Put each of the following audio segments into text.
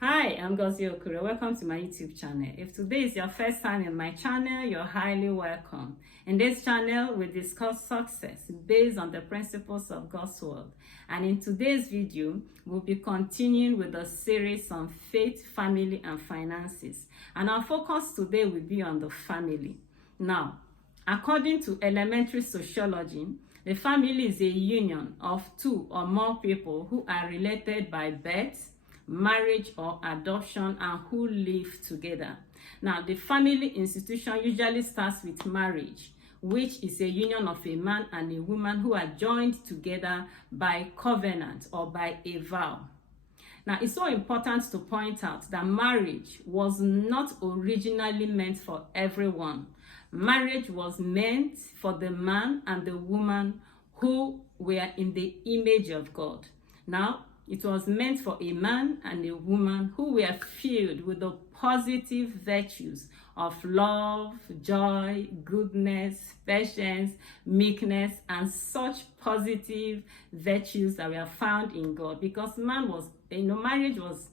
Hi, I'm Gozie Okure. Welcome to my YouTube channel. If today is your first time in my channel, you're highly welcome. In this channel, we discuss success based on the principles of God's Word. And in today's video, we'll be continuing with the series on faith, family, and finances. And our focus today will be on the family. Now, according to elementary sociology, the family is a union of two or more people who are related by birth, marriage, or adoption, and who live together. Now, the family institution usually starts with marriage, which is a union of a man and a woman who are joined together by covenant or by a vow. Now, it's so important to point out that marriage was not originally meant for everyone. Marriage was meant for the man and the woman who were in the image of God. Now, it was meant for a man and a woman who were filled with the positive virtues of love, joy, goodness, patience, meekness, and such positive virtues that were found in God. Because marriage was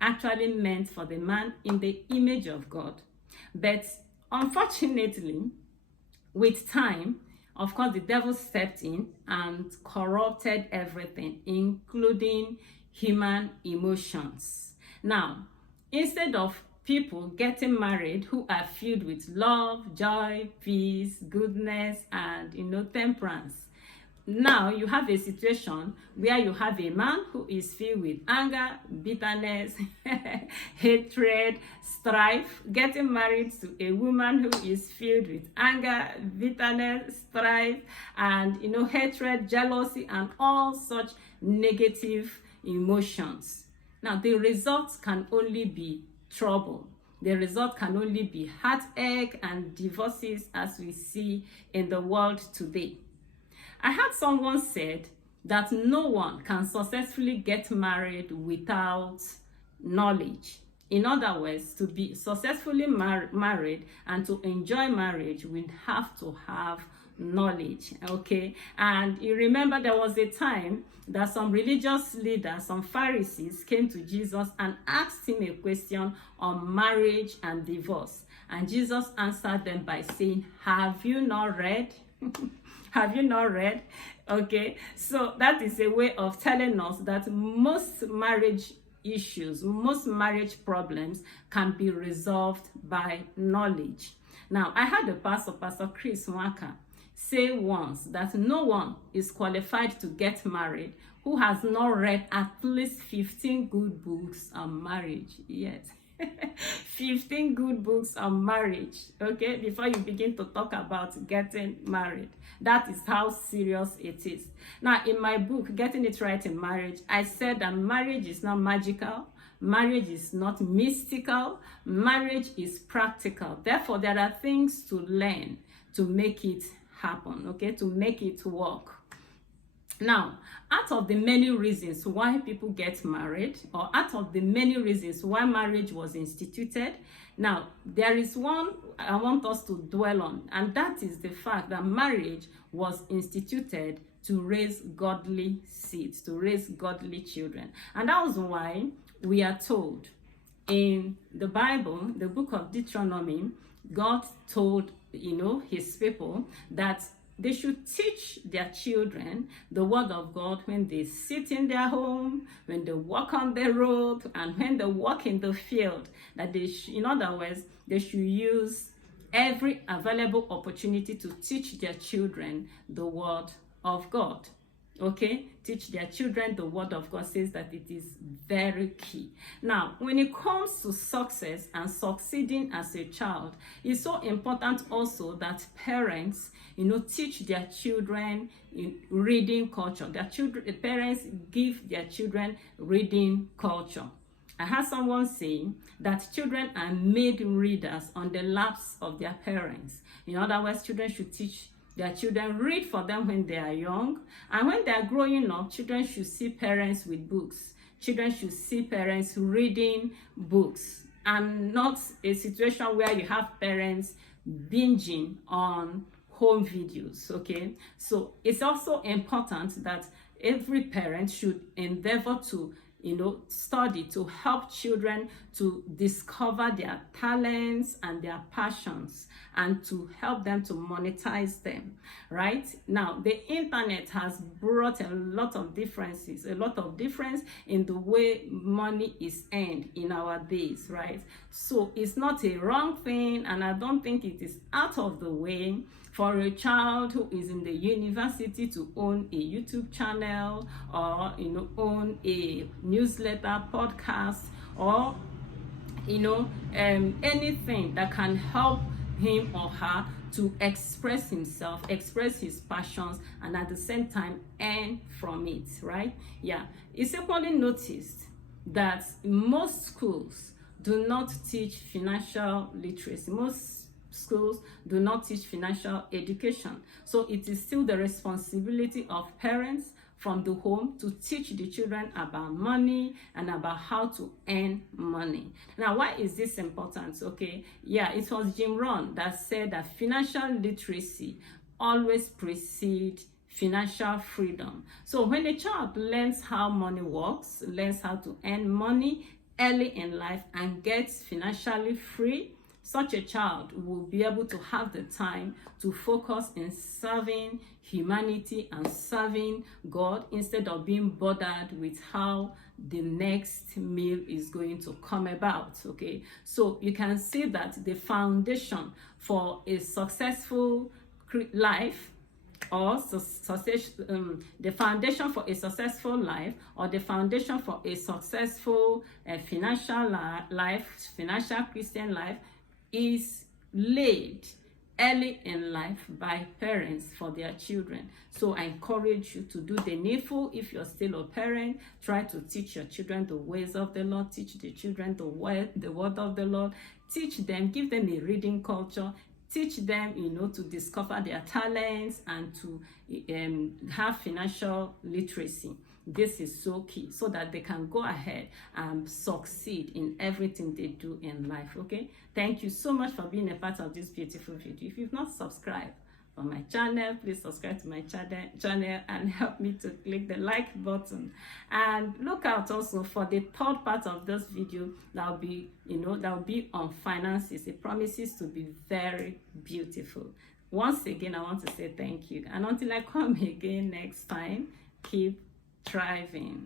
actually meant for the man in the image of God. But unfortunately, with time, of course, the devil stepped in and corrupted everything, including human emotions. Now, instead of people getting married who are filled with love, joy, peace, goodness, and temperance, now you have a situation where you have a man who is filled with anger, bitterness, hatred, strife, getting married to a woman who is filled with anger, bitterness, strife, and hatred, jealousy, and all such negative emotions. Now, the results can only be trouble. The result can only be heartache and divorces, as we see in the world today. I heard someone said that no one can successfully get married without knowledge. In other words, to be successfully married and to enjoy marriage, we have to have knowledge, okay? And you remember there was a time that some religious leaders, some Pharisees, came to Jesus and asked him a question on marriage and divorce. And Jesus answered them by saying, "Have you not read?" Have you not read? Okay, so that is a way of telling us that most marriage issues, most marriage problems can be resolved by knowledge. Now, I had a Pastor Chris Waka, say once that no one is qualified to get married who has not read at least 15 good books on marriage. Yes. 15 good books on marriage, okay, before you begin to talk about getting married. That is how serious it is. Now, in my book, Getting It Right in Marriage, I said that marriage is not magical, marriage is not mystical, marriage is practical. Therefore, there are things to learn to make it happen, okay, to make it work. Now, out of the many reasons why people get married, or out of the many reasons why marriage was instituted, now there is one I want us to dwell on, and that is the fact that marriage was instituted to raise godly seeds, to raise godly children. And that was why we are told in the Bible, the book of Deuteronomy, God told his people that they should teach their children the word of God when they sit in their home, when they walk on the road, and when they walk in the field. That in other words, they should use every available opportunity to teach their children the word of God. Okay, teach their children the word of God, says that it is very key. Now, when it comes to success and succeeding as a child, it's so important also that parents teach their children in reading culture. Parents give their children reading culture. I heard someone saying that children are made readers on the laps of their parents. In other words, children should teach their children, read for them when they are young, and when they are growing up, children should see parents with books. Children should see parents reading books, and not a situation where you have parents binging on home videos, okay? So it's also important that every parent should endeavor to study to help children to discover their talents and their passions and to help them to monetize them. Right now, the internet has brought a lot of difference in the way money is earned in our days, right? So it's not a wrong thing, and I don't think it is out of the way for a child who is in the university to own a YouTube channel, or own a newsletter, podcast, or anything that can help him or her to express himself, express his passions, and at the same time earn from it, right? Yeah, it's equally noticed that most schools do not teach financial literacy. Most schools do not teach financial education. So it is still the responsibility of parents from the home to teach the children about money and about how to earn money. Now, why is this important? Okay, yeah, it was Jim Rohn that said that financial literacy always precedes financial freedom. So when a child learns how money works, learns how to earn money early in life, and gets financially free, such a child will be able to have the time to focus in serving humanity and serving God, instead of being bothered with how the next meal is going to come about. Okay, so you can see that the foundation for a successful life, or the foundation for a successful life, or the foundation for a successful financial Christian life, is laid early in life by parents for their children. So I encourage you to do the needful. If you're still a parent, try to teach your children the ways of the Lord, teach the children the word of the Lord, teach them, give them a reading culture, teach them, to discover their talents and to have financial literacy. This is so key, so that they can go ahead and succeed in everything they do in life. Okay, thank you so much for being a part of this beautiful video. If you've not subscribed on my channel, please subscribe to my channel and help me to click the like button, and look out also for the third part of this video that will be on finances. It promises to be very beautiful. Once again, I want to say thank you, and until I come again next time, keep thriving.